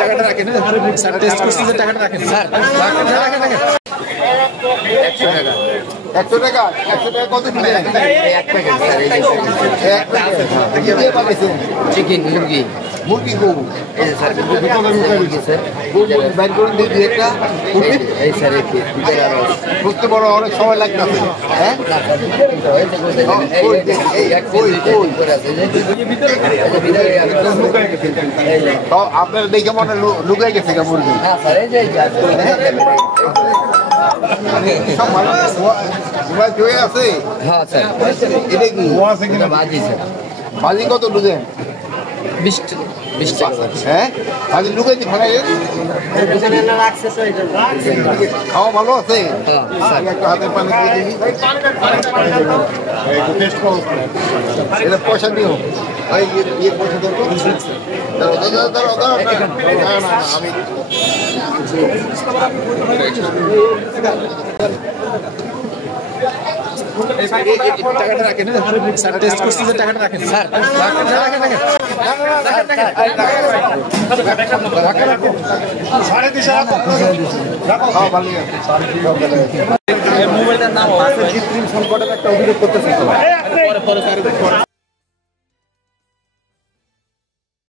টাকাটা রাখেন sir, test করছি যে টাকাটা রাখেন স্যার, রাখেন 100 টাকা 100 টাকা কত দিলেন? এক প্যাকেট স্যার, এক প্যাকেট কি দিয়ে বানাইছেন? চিকেন মুরগি গো এই স্যার, মুরগি স্যার বাইর করে দিয়ে একটা মুরগি এই স্যার, বুঝতে বড় অনেক সময় লাগবে হ্যাঁ। আপনার দেখে মনে লুকাই গেছে মুরগি। বাজি কত লুকেন? 20 টাকা। হ্যাঁ বাজি লুকাইছি খাওয়া ভালো আছে? একটা হাতের পানি এটা পয়সা দিও ভাই, ইয়ে পয়সা দেবো আমি টাকাটা রাখেন স্যার, টেস্ট করছি যে টাকাটা রাখেন স্যার, মোবাইলটার নাম সংকটের একটা অভিযোগ করতেছে।